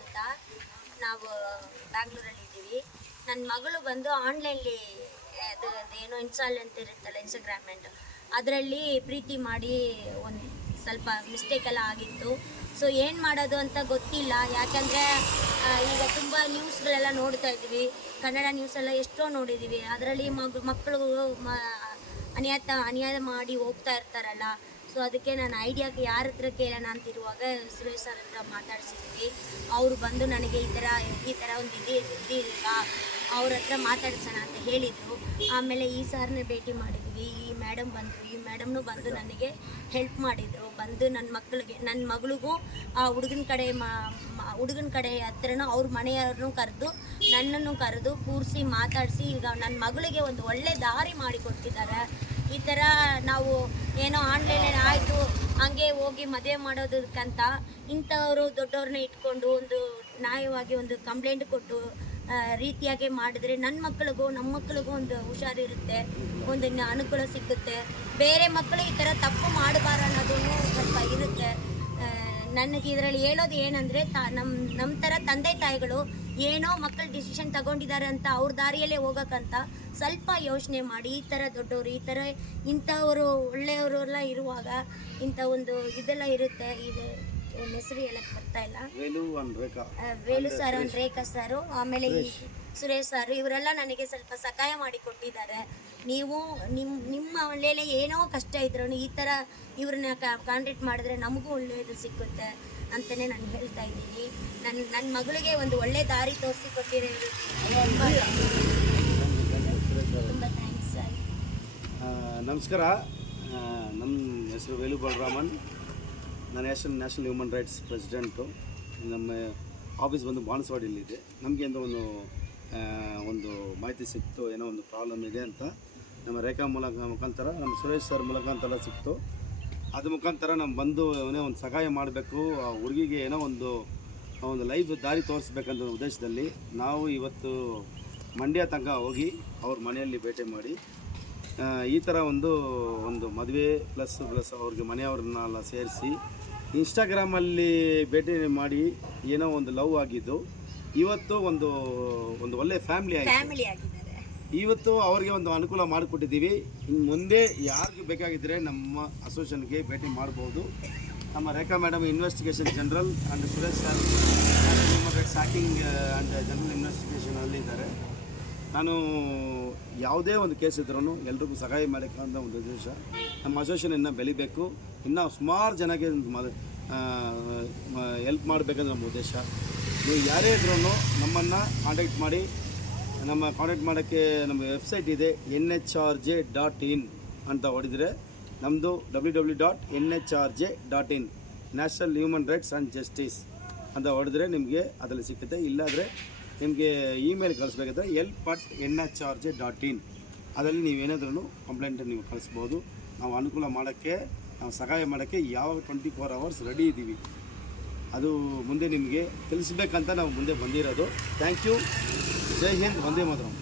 ಅಂತ. ನಾವು ಬ್ಯಾಂಗ್ಳೂರಲ್ಲಿದ್ದೀವಿ. ನನ್ನ ಮಗಳು ಬಂದು ಆನ್ಲೈನ್ಲಿ ಅದು ಏನೋ ಇನ್ಸ್ಟಾಲ್ ಅಂತ ಇರುತ್ತಲ್ಲ, ಇನ್ಸ್ಟಾಗ್ರಾಮ್ ಅದರಲ್ಲಿ ಪ್ರೀತಿ ಮಾಡಿ ಒಂದು ಸ್ವಲ್ಪ ಮಿಸ್ಟೇಕ್ ಎಲ್ಲ ಆಗಿತ್ತು. ಸೊ ಏನು ಮಾಡೋದು ಅಂತ ಗೊತ್ತಿಲ್ಲ. ಯಾಕಂದರೆ ಈಗ ತುಂಬ ನ್ಯೂಸ್ಗಳೆಲ್ಲ ನೋಡ್ತಾ ಇದ್ದೀವಿ, ಕನ್ನಡ ನ್ಯೂಸೆಲ್ಲ ಎಷ್ಟೋ ನೋಡಿದ್ದೀವಿ. ಅದರಲ್ಲಿ ಮಕ್ಕಳು ಅನ್ಯಾಯ ಮಾಡಿ ಹೋಗ್ತಾ ಇರ್ತಾರಲ್ಲ. ಸೊ ಅದಕ್ಕೆ ನಾನು ಐಡಿಯಾಗೆ ಯಾರ ಹತ್ರ ಕೇಳೋಣ ಅಂತಿರುವಾಗ ಸುರೇಶ್ ಸರ್ ಹತ್ರ ಮಾತಾಡ್ಸಿದ್ವಿ. ಅವರು ಬಂದು ನನಗೆ ಈ ಥರ ಒಂದು ಇದಿಲ್ಲ, ಅವ್ರ ಹತ್ರ ಮಾತಾಡ್ಸೋಣ ಅಂತ ಹೇಳಿದರು. ಆಮೇಲೆ ಈ ಸಾರನ್ನ ಭೇಟಿ ಮಾಡಿದ್ವಿ. ಈ ಮೇಡಮ್ನು ಬಂದು ನನಗೆ ಹೆಲ್ಪ್ ಮಾಡಿದರು. ಬಂದು ನನ್ನ ಮಗಳಿಗೂ ಆ ಹುಡುಗನ ಕಡೆ ಹತ್ರನೂ ಅವ್ರ ಮನೆಯವ್ರನ್ನೂ ಕರೆದು ನನ್ನನ್ನು ಕರೆದು ಕೂರಿಸಿ ಮಾತಾಡಿಸಿ ಈಗ ನನ್ನ ಮಗಳಿಗೆ ಒಂದು ಒಳ್ಳೆ ದಾರಿ ಮಾಡಿಕೊಟ್ಟಿದ್ದಾರೆ. ಈ ಥರ ನಾವು ಏನೋ ಆನ್ಲೈನಲ್ಲಿ ಆಯಿತು ಹಂಗೆ ಹೋಗಿ ಮದುವೆ ಮಾಡೋದಕ್ಕಂತ ಇಂಥವರು ದೊಡ್ಡವ್ರನ್ನ ಇಟ್ಕೊಂಡು ಒಂದು ನ್ಯಾಯವಾಗಿ ಒಂದು ಕಂಪ್ಲೇಂಟ್ ಕೊಟ್ಟು ರೀತಿಯಾಗಿ ಮಾಡಿದ್ರೆ ನಮ್ಮ ಮಕ್ಕಳಿಗೂ ಒಂದು ಹುಷಾರಿರುತ್ತೆ, ಒಂದು ಅನುಕೂಲ ಸಿಗುತ್ತೆ. ಬೇರೆ ಮಕ್ಕಳು ಈ ಥರ ತಪ್ಪು ಮಾಡಬಾರ್ದು ಅನ್ನೋದು ಸ್ವಲ್ಪ ಇರುತ್ತೆ. ನನಗೆ ಇದರಲ್ಲಿ ಹೇಳೋದು ಏನಂದರೆ ನಮ್ಮ ಥರ ತಂದೆ ತಾಯಿಗಳು ಏನೋ ಮಕ್ಕಳು ಡಿಸಿಷನ್ ತಗೊಂಡಿದ್ದಾರೆ ಅಂತ ಅವ್ರ ದಾರಿಯಲ್ಲೇ ಹೋಗೋಕ್ಕಂತ ಸ್ವಲ್ಪ ಯೋಚನೆ ಮಾಡಿ, ಈ ಥರ ದೊಡ್ಡವರು ಇಂಥವರು ಒಳ್ಳೆಯವರೆಲ್ಲ ಇರುವಾಗ ಇಂಥ ಒಂದು ಇದೆಲ್ಲ ಇರುತ್ತೆ. ಇದು ಹೆಸರು ಹೇಳಕ್ಕೆ ಬರ್ತಾ ಇಲ್ಲ. ವೇಲು ಸರ್, ರೇಖಾ ಸರು, ಆಮೇಲೆ ಈ ಸುರೇಶ್ ಸರ್, ಇವರೆಲ್ಲ ನನಗೆ ಸ್ವಲ್ಪ ಸಹಾಯ ಮಾಡಿ ಕೊಟ್ಟಿದ್ದಾರೆ. ನೀವು ನಿಮ್ಮ ಒಳ್ಳೆಯ ಏನೋ ಕಷ್ಟ ಇದ್ರೂ ಈ ಥರ ಇವ್ರನ್ನ ಕಾಂಟ್ಯಾಕ್ಟ್ ಮಾಡಿದ್ರೆ ನಮಗೂ ಒಳ್ಳೆಯದು ಸಿಕ್ಕುತ್ತೆ ಅಂತಲೇ ನಾನು ಹೇಳ್ತಾ ಇದ್ದೀನಿ. ನನ್ನ ಮಗಳಿಗೆ ಒಂದು ಒಳ್ಳೆ ದಾರಿ ತೋರಿಸಿಕೊಟ್ಟಿರೋದು ತುಂಬ ಥ್ಯಾಂಕ್ಸ್ ಸರ್. ನಮಸ್ಕಾರ. ನಮ್ಮ ಹೆಸರು ವೇಲು ಬಲರಾಮನ್. ನಾನು ನ್ಯಾಷನಲ್ ಹ್ಯೂಮನ್ ರೈಟ್ಸ್ ಪ್ರೆಸಿಡೆಂಟು. ನಮ್ಮ ಆಫೀಸ್ ಬಂದು ಬಾಣಸವಾಡಿಯಲ್ಲಿದೆ. ನಮಗೆ ಒಂದು ಮಾಹಿತಿ ಸಿಕ್ತು, ಏನೋ ಒಂದು ಪ್ರಾಬ್ಲಮ್ ಇದೆ ಅಂತ. ನಮ್ಮ ರೇಖಾ ಮುಖಾಂತರ, ನಮ್ಮ ಸುರೇಶ್ ಸರ್ ಮುಖಾಂತರ ಸಿಕ್ತು. ಅದ್ರ ಮುಖಾಂತರ ನಮ್ಮ ಬಂದು ಏನೋ ಒಂದು ಸಹಾಯ ಮಾಡಬೇಕು, ಆ ಹುಡುಗಿಗೆ ಏನೋ ಒಂದು ಲೈಫ್ ದಾರಿ ತೋರಿಸ್ಬೇಕಂತ ಉದ್ದೇಶದಲ್ಲಿ ನಾವು ಇವತ್ತು ಮಂಡ್ಯ ತನಕ ಹೋಗಿ ಅವ್ರ ಮನೆಯಲ್ಲಿ ಭೇಟಿ ಮಾಡಿ ಈ ಥರ ಒಂದು ಮದುವೆ ಪ್ಲಸ್ ಅವ್ರಿಗೆ ಮನೆಯವ್ರನ್ನೆಲ್ಲ ಸೇರಿಸಿ ಇನ್ಸ್ಟಾಗ್ರಾಮಲ್ಲಿ ಭೇಟಿ ಮಾಡಿ ಏನೋ ಒಂದು ಲವ್ ಆಗಿದ್ದು ಇವತ್ತು ಒಂದು ಒಳ್ಳೆ ಫ್ಯಾಮಿಲಿ ಆಗಿದ್ದಾರೆ. ಇವತ್ತು ಅವ್ರಿಗೆ ಒಂದು ಅನುಕೂಲ ಮಾಡಿಕೊಟ್ಟಿದ್ದೀವಿ. ಇನ್ನು ಮುಂದೆ ಯಾರಿಗೆ ಬೇಕಾಗಿದ್ದರೆ ನಮ್ಮ ಅಸೋಸಿಯೇಷನ್ಗೆ ಭೇಟಿ ಮಾಡ್ಬೋದು. ನಮ್ಮ Rekha madam investigation general and Suresh sir human rights hacking and general ಇನ್ವೆಸ್ಟಿಗೇಷನಲ್ಲಿದ್ದಾರೆ. ನಾನು ಯಾವುದೇ ಒಂದು ಕೇಸ್ ಇದ್ರೂ ಎಲ್ರಿಗೂ ಸಹಾಯ ಮಾಡೋಕ್ಕಂತ ಒಂದು ಉದ್ದೇಶ. ನಮ್ಮ ಅಸೋಸಿಯೇಷನ್ ಇನ್ನೂ ಬೆಳಿಬೇಕು, ಇನ್ನೂ ಸುಮಾರು ಜನಕ್ಕೆ ಹೆಲ್ಪ್ ಮಾಡಬೇಕಂದ್ರೆ ನಮ್ಮ ಉದ್ದೇಶ. ನೀವು ಯಾರೇ ಇದ್ರೂ ನಮ್ಮನ್ನು ಕಾಂಟ್ಯಾಕ್ಟ್ ಮಾಡಿ. ನಮ್ಮ ಕಾಂಟ್ಯಾಕ್ಟ್ ಮಾಡೋಕ್ಕೆ ನಮ್ಮ ವೆಬ್ಸೈಟ್ ಇದೆ nhrj.in ಅಂತ ಹೊಡಿದರೆ ನಮ್ಮದು www.nhrj.in national human rights and justice ಅಂತ ಹೊಡೆದ್ರೆ ನಿಮಗೆ ಅದರಲ್ಲಿ ಸಿಗುತ್ತೆ. ಇಲ್ಲಾದರೆ ನಿಮಗೆ ಇಮೇಲ್ ಕಳಿಸ್ಬೇಕಾದ್ರೆ help@nhrj.in ಅದರಲ್ಲಿ ನೀವೇನಾದ್ರೂ ಕಂಪ್ಲೇಂಟ್ ನೀವು ಕಳಿಸ್ಬೋದು. ನಾವು ಅನುಕೂಲ ಮಾಡೋಕ್ಕೆ, ನಾವು ಸಹಾಯ ಮಾಡೋಕ್ಕೆ ಯಾವಾಗ 24 hours ರೆಡಿ ಇದ್ದೀವಿ. ಅದು ಮುಂದೆ ನಿಮಗೆ ತಿಳಿಸ್ಬೇಕಂತ ನಾವು ಮುಂದೆ ಬಂದಿರೋದು. Thank you. Jai Hind, Vande Mataram.